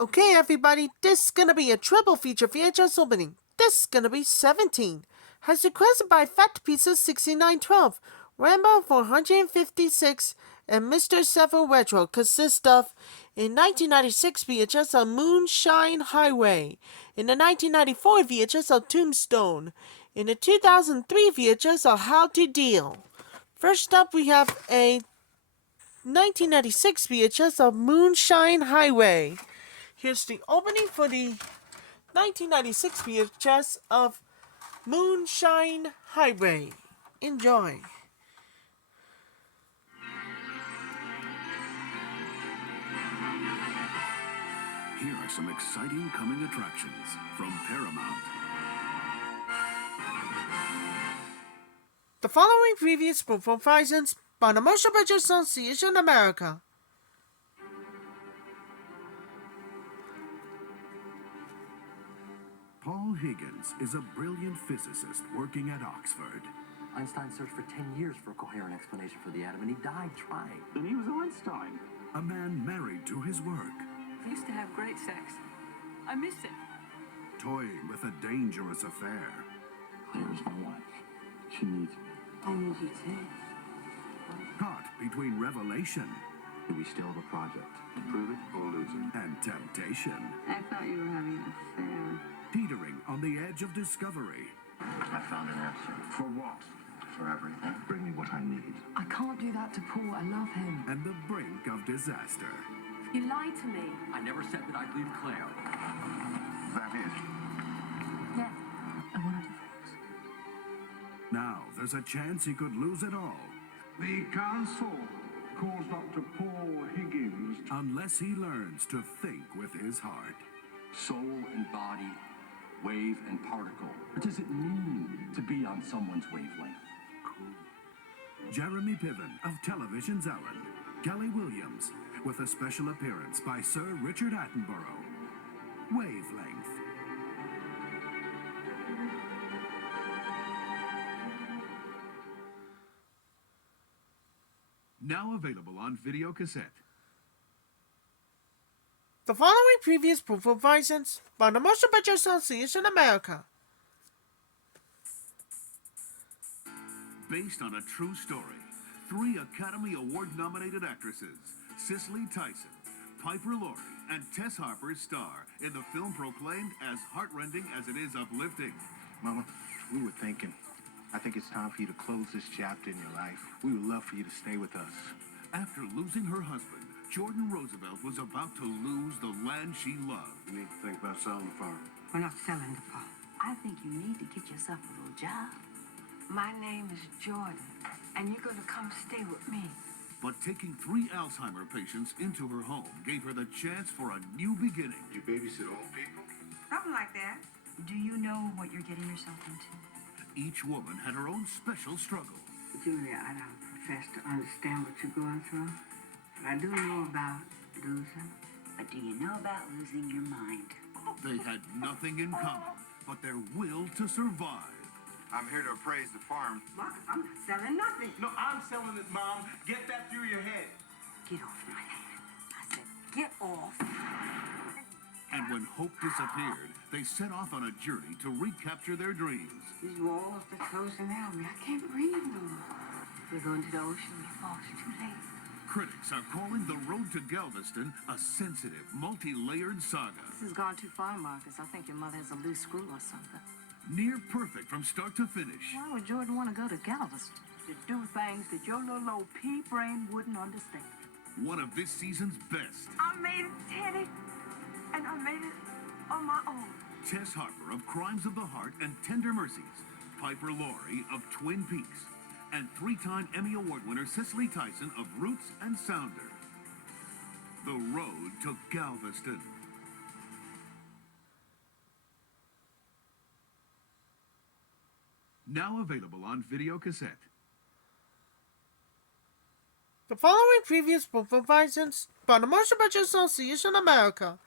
Okay, everybody, this is gonna be a triple feature VHS opening. This is gonna be 17. Has requested by Fat Pizza 6912, Rambo 456, and MrServoRetro consists of a 1996 VHS of Moonshine Highway, in the 1994 VHS of Tombstone, in the 2003 VHS of How to Deal. First up, we have a 1996 VHS of Moonshine Highway. Here's the opening for the 1996 VHS of Moonshine Highway. Enjoy. Here are some exciting coming attractions from Paramount. The following previous performances by the Motion Picture Association America. Paul Higgins is a brilliant physicist working at Oxford. Einstein searched for 10 years for a coherent explanation for the atom, and he died trying. Then he was Einstein. A man married to his work. We used to have great sex. I miss it. Toying with a dangerous affair. Claire's my wife. She needs me. I need you too. Caught between revelation We still have a project. Prove it or lose it. and temptation. I thought you were having an affair. Teetering on the edge of discovery. I found an answer. For what? For everything. Bring me what I need. I can't do that to Paul. I love him. And the brink of disaster. You lied to me. I never said that I'd leave Claire. That is. Yes. I want a divorce. Now there's a chance he could lose it all. The council calls Dr. Paul Higgins to Unless he learns to think with his heart. Soul and body, wave and particle. What does it mean to be on someone's wavelength? Jeremy Piven of television's Ellen. Kelly Williams, with a special appearance by Sir Richard Attenborough. Wavelength. Now available on videocassette. The following previous performances by the Motion Picture Association America. Based on a true story, 3 Academy Award-nominated actresses, Cicely Tyson, Piper Laurie, and Tess Harper star in the film proclaimed as heartrending as it is uplifting. Mama, we were thinking, I think it's time for you to close this chapter in your life. We would love for you to stay with us. After losing her husband, Jordan Roosevelt was about to lose the land she loved. You need to think about selling the farm. We're not selling the farm. I think you need to get yourself a little job. My name is Jordan, and you're going to come stay with me. But taking 3 Alzheimer patients into her home gave her the chance for a new beginning. You babysit old people? Something like that. Do you know what you're getting yourself into? Each woman had her own special struggle. Julia, I don't profess to understand what you're going through, but I do know about losing. But do you know about losing your mind? They had nothing in common but their will to survive. I'm here to appraise the farm. Mark, I'm not selling nothing. No, I'm selling it, Mom. Get that through your head. Get off my hand. I said, get off. And when hope disappeared, they set off on a journey to recapture their dreams. These walls are closing out me. I can't breathe no more. We're going to the ocean before it's too late. Critics are calling The Road to Galveston a sensitive, multi-layered saga. This has gone too far, Marcus. I think your mother has a loose screw or something. Near perfect from start to finish. Why would Jordan want to go to Galveston? To do things that your little old pea brain wouldn't understand. One of this season's best. I made it, Teddy. And I made it on my own. Tess Harper of Crimes of the Heart and Tender Mercies. Piper Laurie of Twin Peaks. And 3-time Emmy Award winner Cicely Tyson of Roots and Sounder. The Road to Galveston. Now available on videocassette. The following previous performances by the Motion Picture Association America.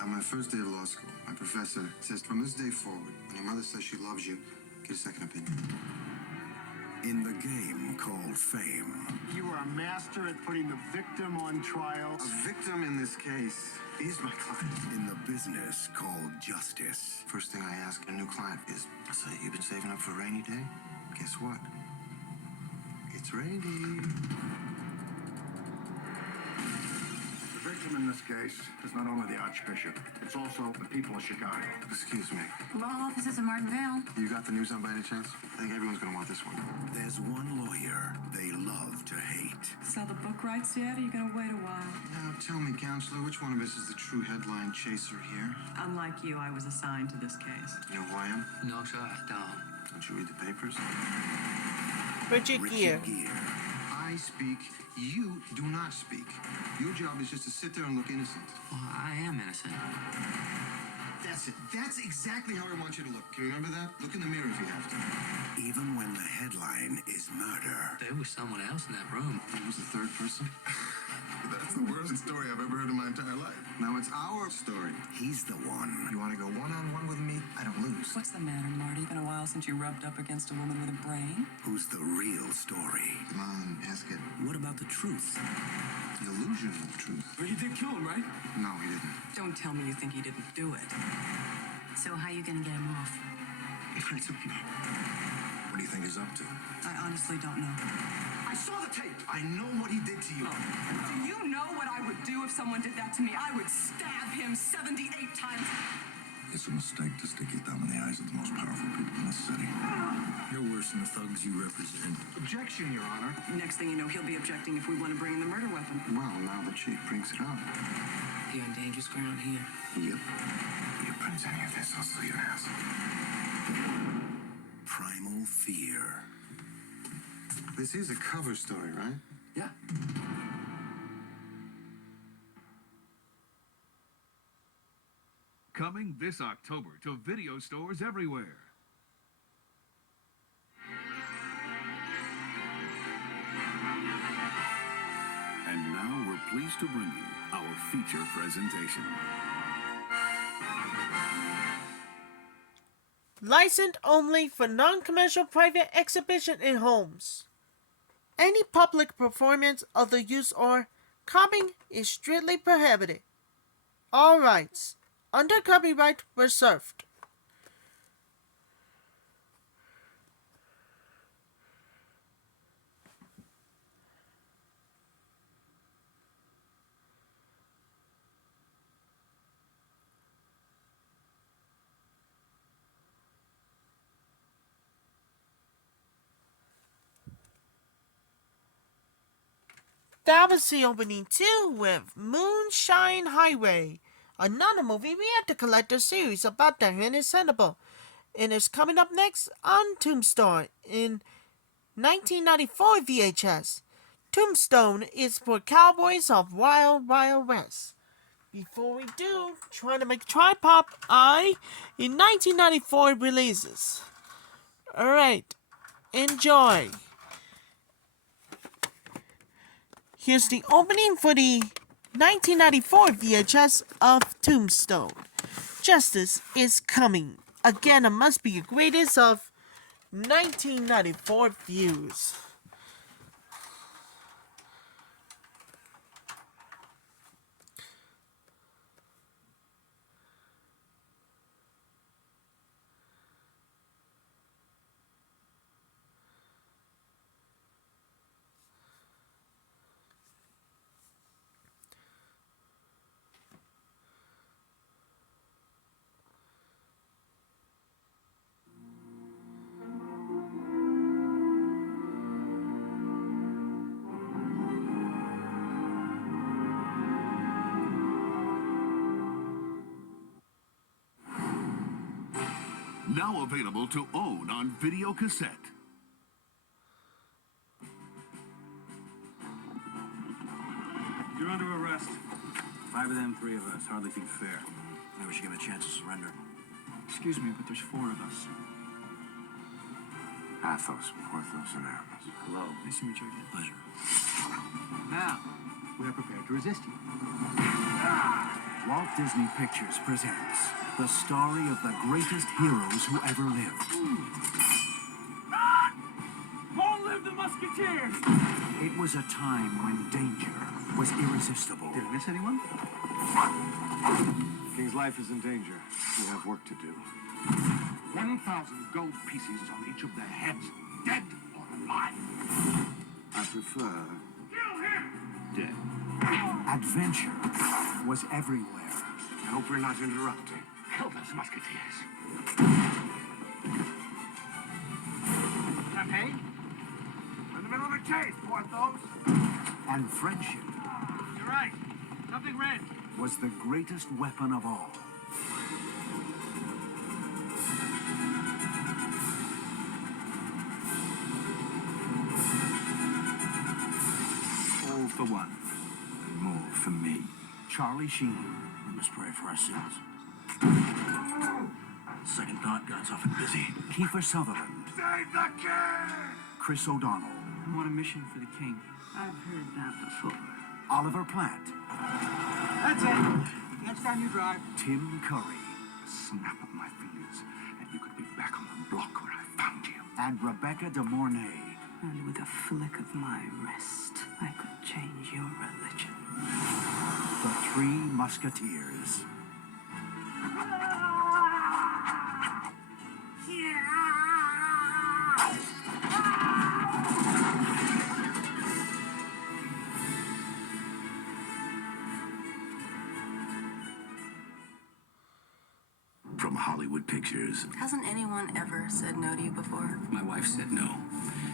On my first day of law school, my professor says from this day forward, when your mother says she loves you, get a second opinion. in the game called fame. You are a master at putting the victim on trial. A victim in this case is my client. In the business called justice. First thing I ask a new client is, so you've been saving up for a rainy day? Guess what? It's rainy. The victim in this case is not only the Archbishop, it's also the people of Chicago. Excuse me. Law offices in Martinville. You got the news on by any chance? I think everyone's gonna want this one. There's one lawyer they love to hate. Sell the book rights yet, or are you going to wait a while? Now, tell me, counselor, which one of us is the true headline chaser here? Unlike you, I was assigned to this case. You know who I am? No, sir, I don't. Don't you read the papers? Richard Gere. I speak, you do not speak. Your job is just to sit there and look innocent. Well, I am innocent. That's it. That's exactly how I want you to look. Can you remember that? Look in the mirror if you have to. Even when the headline is murder. There was someone else in that room. Who was the third person? That's the worst story I've ever heard in my entire life. Now it's our story. He's the one. You want to go one-on-one with me? I don't lose. What's the matter, Marty? Been a while since you rubbed up against a woman with a brain? Who's the real story. Come on, ask it. What about the truth? The illusion of truth. But you did kill him, right? No, he didn't. Don't tell me you think he didn't do it. So how you gonna get him off? I don't know. What do you think he's up to? I honestly don't know. I saw the tape. I know what he did to you. Do you know what I would do if someone did that to me? I would stab him 78 times. It's a mistake to stick your thumb in the eyes of the most powerful people in this city. You're worse than the thugs you represent. Objection, Your Honor. Next thing you know, he'll be objecting if we want to bring in the murder weapon. Well, now that she brings it up. You're on dangerous ground here. Yep. You print any of this, I'll sue your ass. Primal fear. This is a cover story, right? Yeah. Coming this October to video stores everywhere. And now we're pleased to bring you our feature presentation. Licensed only for non-commercial private exhibition in homes. Any public performance of the use or copying is strictly prohibited. All rights under copyright reserved. That was the opening too with Moonshine Highway, another movie we had to collect a series about the hidden syllable. And it's coming up next on Tombstone in 1994 VHS. Tombstone is for cowboys of Wild Wild West. Before we do, trying to make Tripop I in 1994 releases. Alright, enjoy. Here's the opening for the 1994 VHS of Tombstone. Justice is coming. Again, it must be the greatest of 1994 views. Now available to own on Videocassette. You're under arrest. 5 of them, 3 of us. Hardly seems fair. Maybe we should give a chance to surrender. Excuse me, but there's 4 of us. Athos, Porthos, and Aramis. Hello. Nice to meet you again. Pleasure. Now, we are prepared to resist you. Walt Disney Pictures presents the story of the greatest heroes who ever lived. Hold Musketeers! It was a time when danger was irresistible. Did I miss anyone? King's life is in danger. We have work to do. 1,000 gold pieces on each of their heads, dead or alive. I prefer Dead. Adventure was everywhere. I hope we're not interrupting. Help us, Musketeers. Champagne? We're in the middle of a chase, Porthos. And friendship You're right. Something red. was the greatest weapon of all. All for one, and more for me. Charlie Sheen, We must pray for our sins. Second thought, God's often busy. Kiefer Sutherland, Save the king! Chris O'Donnell, I'm on a mission for the king. I've heard that before. Oliver Platt, That's it. Next time you drive. Tim Curry, Snap of my fingers, and you could be back on the block where I found you. and Rebecca De Mornay. And with a flick of my wrist, I could change your religion. The Three Musketeers. From Hollywood Pictures. Hasn't anyone ever said no to you before? My wife said no,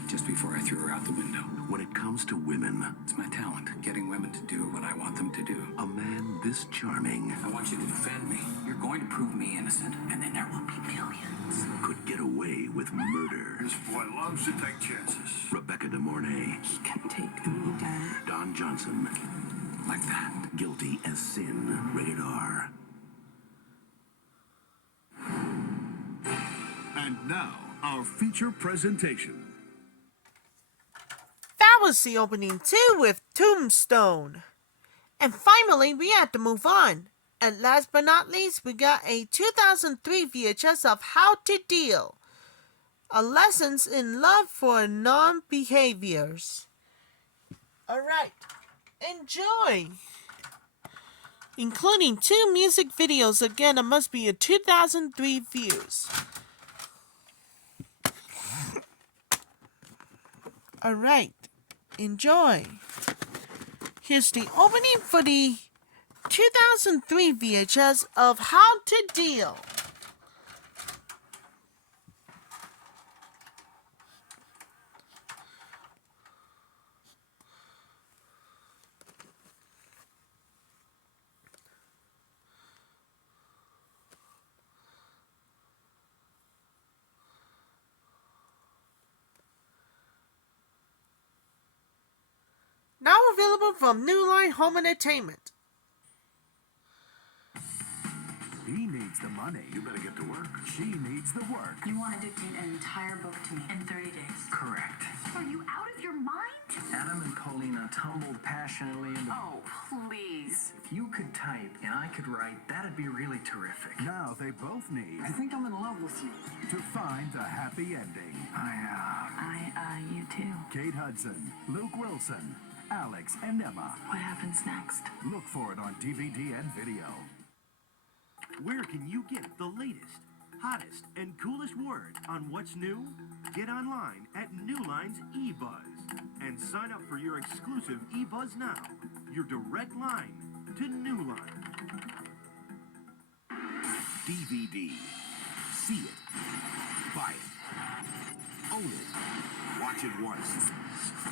just before I threw her out the window. When it comes to women, It's my talent, getting women to do what I want them to do. a man this charming I want you to defend me. You're going to prove me innocent, and then there will be millions. could get away with murder. This boy loves to take chances. Rebecca De Mornay, He can take me down. Don Johnson, Like that. guilty as sin, rated R. And now, our feature presentation. That was the opening too with Tombstone. And finally, we had to move on. And last but not least, we got a 2003 VHS of How to Deal. A Lessons in Love for Non-Behaviors. Alright, enjoy! Including 2 music videos, again, it must be a 2003 views. Alright, enjoy. Here's the opening for the 2003 VHS of How to Deal. Now available from New Line Home Entertainment. He needs the money. You better get to work. She needs the work. You want to dictate an entire book to me in 30 days. Correct. Are you out of your mind? Adam and Paulina tumbled passionately into... Oh, please. If you could type and I could write, that'd be really terrific. Now they both need I think I'm in love with you. to find the happy ending. You too. Kate Hudson, Luke Wilson, Alex and Emma. What happens next? Look for it on DVD and video. Where can you get the latest, hottest, and coolest word on what's new? Get online at New Line's eBuzz and sign up for your exclusive eBuzz Now, your direct line to New Line. DVD. See it. Buy it. Own it. Watch it once.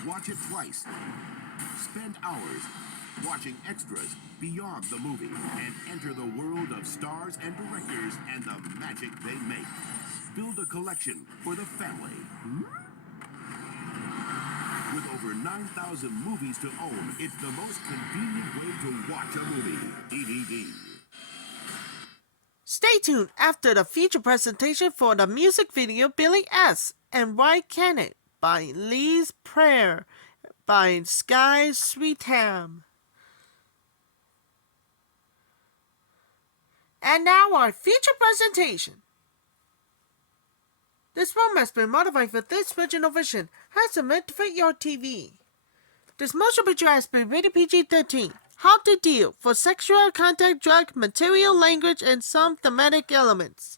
Watch it twice. Spend hours watching extras beyond the movie and enter the world of stars and directors and the magic they make. Build a collection for the family. With over 9,000 movies to own, it's the most convenient way to watch a movie. DVD. Stay tuned after the feature presentation for the music video Billy S. and Why Can't It by Lee's Prayer by Sky Sweetham. And now our feature presentation. This film has been modified for this original version. has a meant to fit your TV. This motion picture has been rated PG-13. How to deal for sexual content, drug, material, language, and some thematic elements.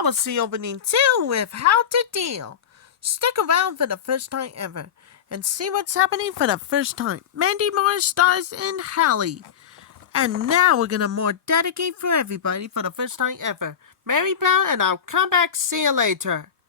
That was the opening too with How to Deal. Stick around for the first time ever and see what's happening for the first time. Mandy Moore stars in Hallie. And now we're gonna more dedicate for everybody for the first time ever. Mary Brown, and I'll come back. See you later.